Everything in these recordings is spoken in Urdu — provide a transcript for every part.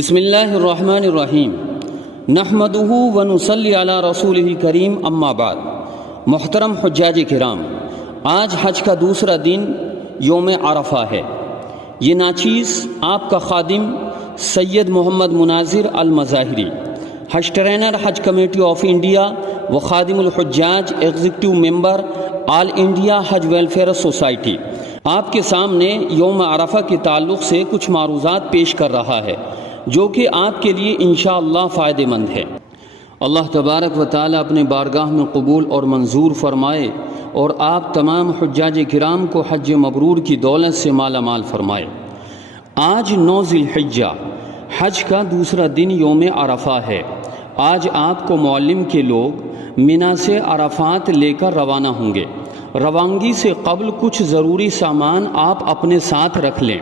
بسم اللہ الرحمن الرحیم نحمدہ ونصلی علی رسولہ الکریم اما بعد۔ محترم حجاج کرام، آج حج کا دوسرا دن یوم عرفہ ہے۔ یہ ناچیز آپ کا خادم Syed Mohammad Manazir Almazahiri, Haj trainer Haj committee of India و خادم الحجاج executive member all India Haj welfare society, آپ کے سامنے یوم عرفہ کے تعلق سے کچھ معروضات پیش کر رہا ہے جو کہ آپ کے لیے انشاءاللہ فائدہ مند ہے۔ اللہ تبارک و تعالی اپنے بارگاہ میں قبول اور منظور فرمائے اور آپ تمام حجاج کرام کو حج مبرور کی دولت سے مالا مال فرمائے۔ آج 9 ذی الحجہ حج کا دوسرا دن یوم عرفہ ہے۔ آج آپ کو معلم کے لوگ منا سے عرفات لے کر روانہ ہوں گے۔ روانگی سے قبل کچھ ضروری سامان آپ اپنے ساتھ رکھ لیں۔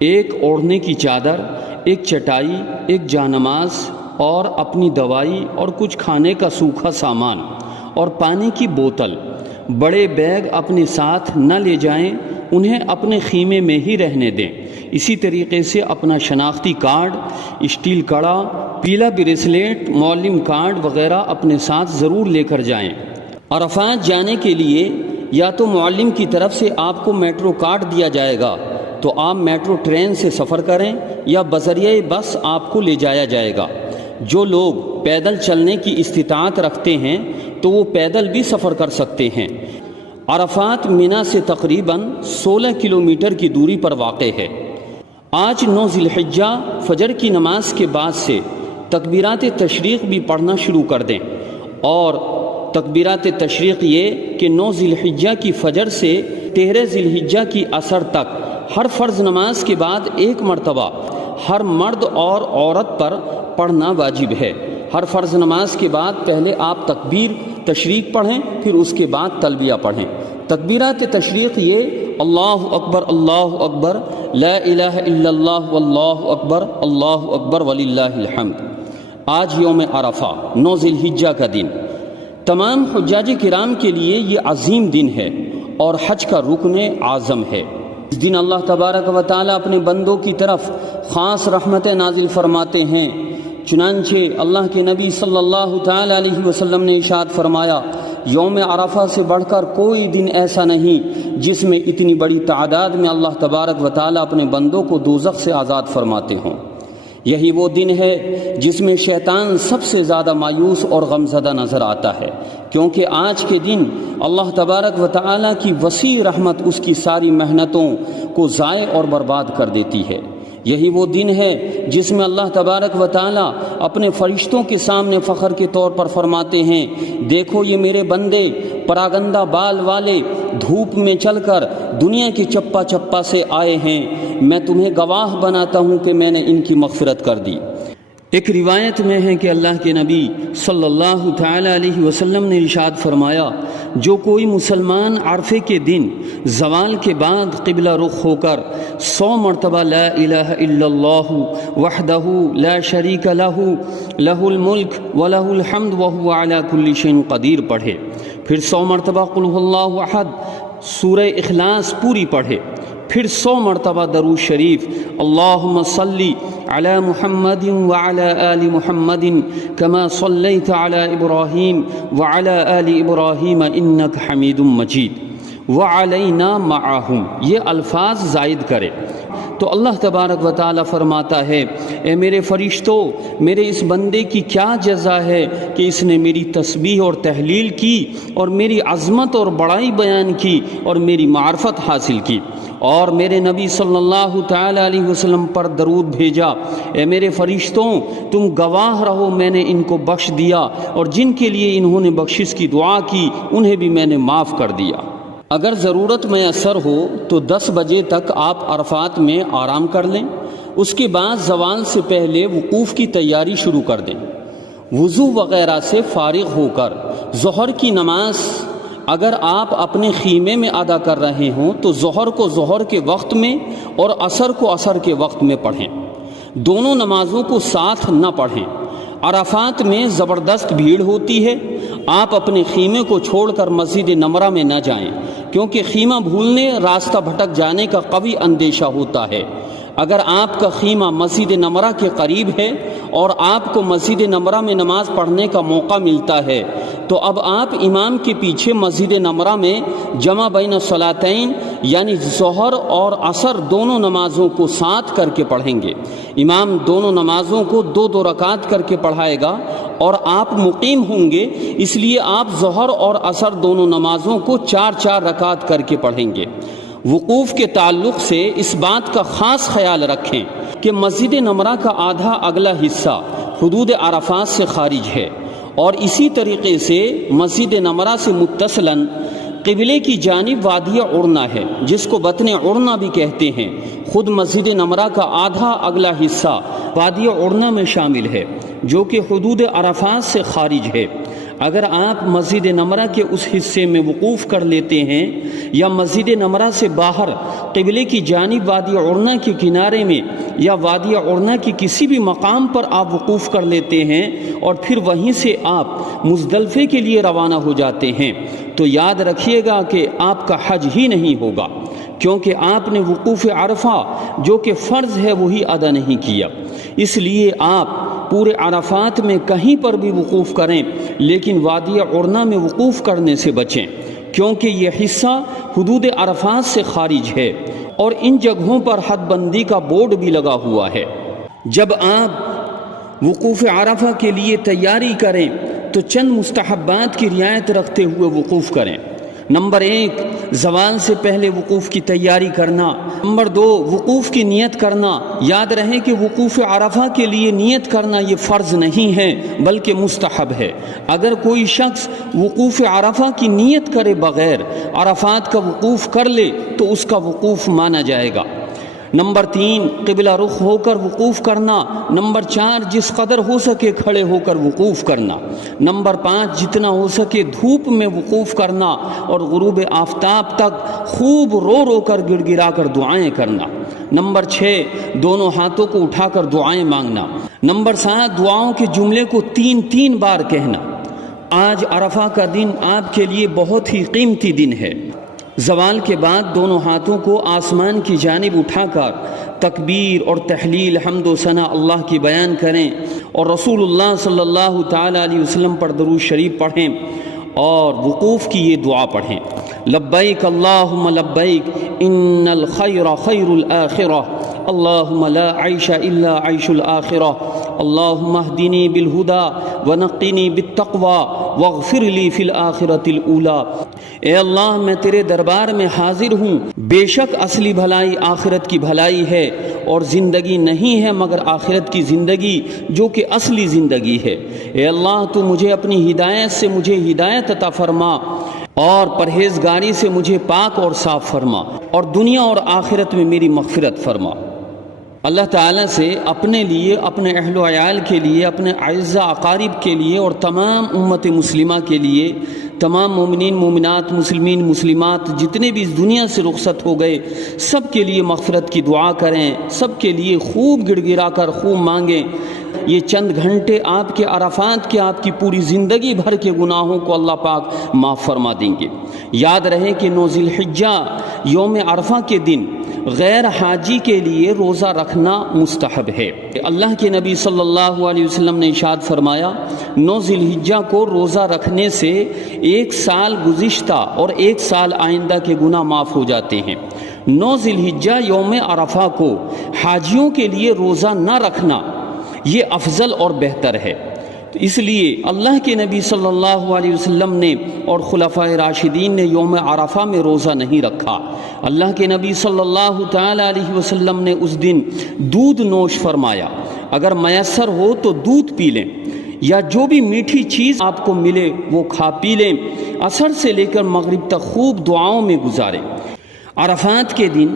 ایک اوڑھنے کی چادر، ایک چٹائی، ایک جانماز اور اپنی دوائی اور کچھ کھانے کا سوکھا سامان اور پانی کی بوتل۔ بڑے بیگ اپنے ساتھ نہ لے جائیں، انہیں اپنے خیمے میں ہی رہنے دیں۔ اسی طریقے سے اپنا شناختی کارڈ، اسٹیل کڑا، پیلا بریسلیٹ، معلم کارڈ وغیرہ اپنے ساتھ ضرور لے کر جائیں۔ عرفات جانے کے لیے یا تو معلم کی طرف سے آپ کو میٹرو کارڈ دیا جائے گا تو آپ میٹرو ٹرین سے سفر کریں یا بذریعہ بس آپ کو لے جایا جائے گا۔ جو لوگ پیدل چلنے کی استطاعت رکھتے ہیں تو وہ پیدل بھی سفر کر سکتے ہیں۔ عرفات منا سے تقریباً 16 کلومیٹر کی دوری پر واقع ہے۔ آج 9 ذی الحجہ فجر کی نماز کے بعد سے تکبیرات تشریق بھی پڑھنا شروع کر دیں، اور تکبیرات تشریق یہ کہ 9 ذی الحجہ کی فجر سے 13 ذی الحجہ کی عصر تک ہر فرض نماز کے بعد ایک مرتبہ ہر مرد اور عورت پر پڑھنا واجب ہے۔ ہر فرض نماز کے بعد پہلے آپ تکبیر تشریق پڑھیں، پھر اس کے بعد تلبیہ پڑھیں۔ تکبیرات تشریق یہ اللہ اکبر لا الہ الا اللہ واللہ اکبر وللہ الحمد۔ آج یوم عرفہ 9 ذی الحجہ کا دن تمام حجاج کرام کے لیے یہ عظیم دن ہے اور حج کا رکن اعظم ہے۔ اس دن اللہ تبارک و تعالی اپنے بندوں کی طرف خاص رحمتیں نازل فرماتے ہیں۔ چنانچہ اللہ کے نبی صلی اللہ تعالی علیہ وسلم نے ارشاد فرمایا، یوم عرفہ سے بڑھ کر کوئی دن ایسا نہیں جس میں اتنی بڑی تعداد میں اللہ تبارک و تعالی اپنے بندوں کو دوزخ سے آزاد فرماتے ہوں۔ یہی وہ دن ہے جس میں شیطان سب سے زیادہ مایوس اور غمزدہ نظر آتا ہے، کیونکہ آج کے دن اللہ تبارک و تعالی کی وسیع رحمت اس کی ساری محنتوں کو ضائع اور برباد کر دیتی ہے۔ یہی وہ دن ہے جس میں اللہ تبارک و تعالی اپنے فرشتوں کے سامنے فخر کے طور پر فرماتے ہیں، دیکھو یہ میرے بندے پراگندہ بال والے دھوپ میں چل کر دنیا کے چپا چپا سے آئے ہیں، میں تمہیں گواہ بناتا ہوں کہ میں نے ان کی مغفرت کر دی۔ ایک روایت میں ہے کہ اللہ کے نبی صلی اللہ تعالی علیہ وسلم نے ارشاد فرمایا، جو کوئی مسلمان عرفے کے دن زوال کے بعد قبلہ رخ ہو کر 100 مرتبہ لا الہ الا اللہ وحدہ لا شریک لہ لہ الملک ولہ الحمد وہو علی کل شیء قدیر پڑھے، پھر 100 مرتبہ قل ھو اللہ احد سورہ اخلاص پوری پڑھے، پھر 100 مرتبہ درود شریف اللہم صلی علی محمد وعلی آل محمد کما صلیت علی ابراہیم وعلی آل ابراہیم انک حمید مجید وعلینا معہم، یہ الفاظ زائد کرے تو اللہ تبارک و تعالی فرماتا ہے، اے میرے فرشتوں، میرے اس بندے کی کیا جزا ہے کہ اس نے میری تسبیح اور تحلیل کی اور میری عظمت اور بڑائی بیان کی اور میری معرفت حاصل کی اور میرے نبی صلی اللہ تعالی علیہ وسلم پر درود بھیجا۔ اے میرے فرشتوں، تم گواہ رہو میں نے ان کو بخش دیا اور جن کے لیے انہوں نے بخشش کی دعا کی انہیں بھی میں نے معاف کر دیا۔ اگر ضرورت میسر ہو تو 10 بجے تک آپ عرفات میں آرام کر لیں، اس کے بعد زوال سے پہلے وقوف کی تیاری شروع کر دیں۔ وضو وغیرہ سے فارغ ہو کر ظہر کی نماز اگر آپ اپنے خیمے میں ادا کر رہے ہوں تو ظہر کو ظہر کے وقت میں اور عصر کو عصر کے وقت میں پڑھیں، دونوں نمازوں کو ساتھ نہ پڑھیں۔ عرفات میں زبردست بھیڑ ہوتی ہے، آپ اپنے خیمے کو چھوڑ کر مسجد نمرہ میں نہ جائیں، کیونکہ خیمہ بھولنے راستہ بھٹک جانے کا قوی اندیشہ ہوتا ہے۔ اگر آپ کا خیمہ مسجد نمرہ کے قریب ہے اور آپ کو مسجد نمرہ میں نماز پڑھنے کا موقع ملتا ہے تو اب آپ امام کے پیچھے مسجد نمرہ میں جمع بین الصلاتین یعنی ظہر اور عصر دونوں نمازوں کو ساتھ کر کے پڑھیں گے۔ امام دونوں نمازوں کو 2 رکعت کر کے پڑھائے گا اور آپ مقیم ہوں گے، اس لیے آپ ظہر اور عصر دونوں نمازوں کو 4 رکعت کر کے پڑھیں گے۔ وقوف کے تعلق سے اس بات کا خاص خیال رکھیں کہ مسجد نمرہ کا آدھا اگلا حصہ حدود عرفات سے خارج ہے، اور اسی طریقے سے مسجد نمرہ سے متصلاً قبلے کی جانب وادی عرنا ہے، جس کو بطن عرنا بھی کہتے ہیں۔ خود مسجد نمرہ کا آدھا اگلا حصہ وادی عرنا میں شامل ہے، جو کہ حدود عرفات سے خارج ہے۔ اگر آپ مسجد نمرہ کے اس حصے میں وقوف کر لیتے ہیں یا مسجد نمرہ سے باہر قبلے کی جانب وادی عرنا کے کنارے میں یا وادی عرنا کی کسی بھی مقام پر آپ وقوف کر لیتے ہیں اور پھر وہیں سے آپ مزدلفے کے لیے روانہ ہو جاتے ہیں، تو یاد رکھیے گا کہ آپ کا حج ہی نہیں ہوگا، کیونکہ آپ نے وقوف عرفہ جو کہ فرض ہے وہی ادا نہیں کیا۔ اس لیے آپ پورے عرفات میں کہیں پر بھی وقوف کریں، لیکن وادی عرنا میں وقوف کرنے سے بچیں، کیونکہ یہ حصہ حدود عرفات سے خارج ہے اور ان جگہوں پر حد بندی کا بورڈ بھی لگا ہوا ہے۔ جب آپ وقوف عرفہ کے لیے تیاری کریں تو چند مستحبات کی رعایت رکھتے ہوئے وقوف کریں۔ نمبر 1، زوال سے پہلے وقوف کی تیاری کرنا۔ نمبر 2، وقوف کی نیت کرنا۔ یاد رہے کہ وقوف عرفہ کے لیے نیت کرنا یہ فرض نہیں ہے بلکہ مستحب ہے۔ اگر کوئی شخص وقوف عرفہ کی نیت کرے بغیر عرفات کا وقوف کر لے تو اس کا وقوف مانا جائے گا۔ نمبر 3، قبلہ رخ ہو کر وقوف کرنا۔ نمبر 4، جس قدر ہو سکے کھڑے ہو کر وقوف کرنا۔ نمبر 5، جتنا ہو سکے دھوپ میں وقوف کرنا اور غروب آفتاب تک خوب رو رو کر گڑ گڑا کر دعائیں کرنا۔ نمبر 6، دونوں ہاتھوں کو اٹھا کر دعائیں مانگنا۔ نمبر 7، دعاؤں کے جملے کو 3 بار کہنا۔ آج عرفہ کا دن آپ کے لیے بہت ہی قیمتی دن ہے۔ زوال کے بعد دونوں ہاتھوں کو آسمان کی جانب اٹھا کر تکبیر اور تحلیل حمد و ثنا اللہ کی بیان کریں اور رسول اللہ صلی اللہ تعالی علیہ وسلم پر درود شریف پڑھیں اور وقوف کی یہ دعا پڑھیں: لبیک اللہم لبیک ان الخیر خیر الآخرہ اللہم لا عیش الا عیش الآخرہ اللہم اہدنی بالہدی ونقنی بالتقوی واغفر لی فی الآخرۃ الاولی۔ اے اللہ، میں تیرے دربار میں حاضر ہوں، بے شک اصلی بھلائی آخرت کی بھلائی ہے اور زندگی نہیں ہے مگر آخرت کی زندگی جو کہ اصلی زندگی ہے۔ اے اللہ، تو مجھے اپنی ہدایت سے مجھے ہدایت عطا فرما اور پرہیزگاری سے مجھے پاک اور صاف فرما اور دنیا اور آخرت میں میری مغفرت فرما۔ اللہ تعالیٰ سے اپنے لیے، اپنے اہل و عیال کے لیے، اپنے اعزہ اقارب کے لیے اور تمام امت مسلمہ کے لیے، تمام مومنین مومنات، مسلمین مسلمات جتنے بھی اس دنیا سے رخصت ہو گئے، سب کے لیے مغفرت کی دعا کریں، سب کے لیے خوب گڑ گڑا کر خوب مانگیں۔ یہ چند گھنٹے آپ کے عرفات کے آپ کی پوری زندگی بھر کے گناہوں کو اللہ پاک معاف فرما دیں گے۔ یاد رہے کہ 9 ذی الحجہ یوم عرفہ کے دن غیر حاجی کے لیے روزہ رکھنا مستحب ہے۔ اللہ کے نبی صلی اللہ علیہ وسلم نے ارشاد فرمایا، 9 ذی الحجہ کو روزہ رکھنے سے 1 سال گزشتہ اور 1 سال آئندہ کے گناہ معاف ہو جاتے ہیں۔ 9 ذی الحجہ یوم عرفہ کو حاجیوں کے لیے روزہ نہ رکھنا یہ افضل اور بہتر ہے۔ تو اس لیے اللہ کے نبی صلی اللہ علیہ وسلم نے اور خلفائے راشدین نے یوم عرفہ میں روزہ نہیں رکھا۔ اللہ کے نبی صلی اللہ تعالی علیہ وسلم نے اس دن دودھ نوش فرمایا۔ اگر میسر ہو تو دودھ پی لیں یا جو بھی میٹھی چیز آپ کو ملے وہ کھا پی لیں۔ عصر سے لے کر مغرب تک خوب دعاؤں میں گزاریں۔ عرفات کے دن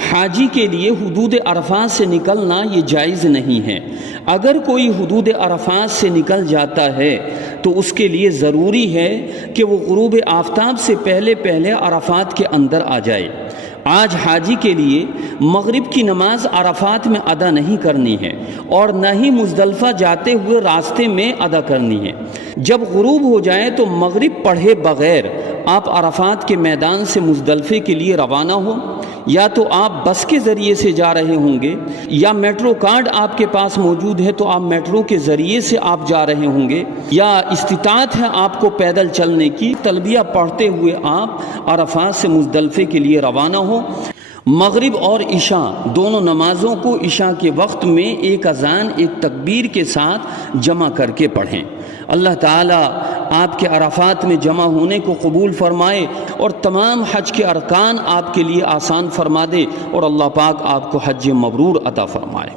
حاجی کے لیے حدود عرفات سے نکلنا یہ جائز نہیں ہے۔ اگر کوئی حدود عرفات سے نکل جاتا ہے تو اس کے لیے ضروری ہے کہ وہ غروب آفتاب سے پہلے پہلے عرفات کے اندر آ جائے۔ آج حاجی کے لیے مغرب کی نماز عرفات میں ادا نہیں کرنی ہے اور نہ ہی مزدلفہ جاتے ہوئے راستے میں ادا کرنی ہے۔ جب غروب ہو جائے تو مغرب پڑھے بغیر آپ عرفات کے میدان سے مزدلفے کے لیے روانہ ہو۔ یا تو آپ بس کے ذریعے سے جا رہے ہوں گے، یا میٹرو کارڈ آپ کے پاس موجود ہے تو آپ میٹرو کے ذریعے سے آپ جا رہے ہوں گے، یا استطاعت ہے آپ کو پیدل چلنے کی، تلبیہ پڑھتے ہوئے آپ عرفات سے مزدلفے کے لیے روانہ ہو۔ مغرب اور عشاء دونوں نمازوں کو عشاء کے وقت میں ایک اذان ایک تکبیر کے ساتھ جمع کر کے پڑھیں۔ اللہ تعالیٰ آپ کے عرفات میں جمع ہونے کو قبول فرمائے اور تمام حج کے ارکان آپ کے لیے آسان فرما دے، اور اللہ پاک آپ کو حج مبرور عطا فرمائے۔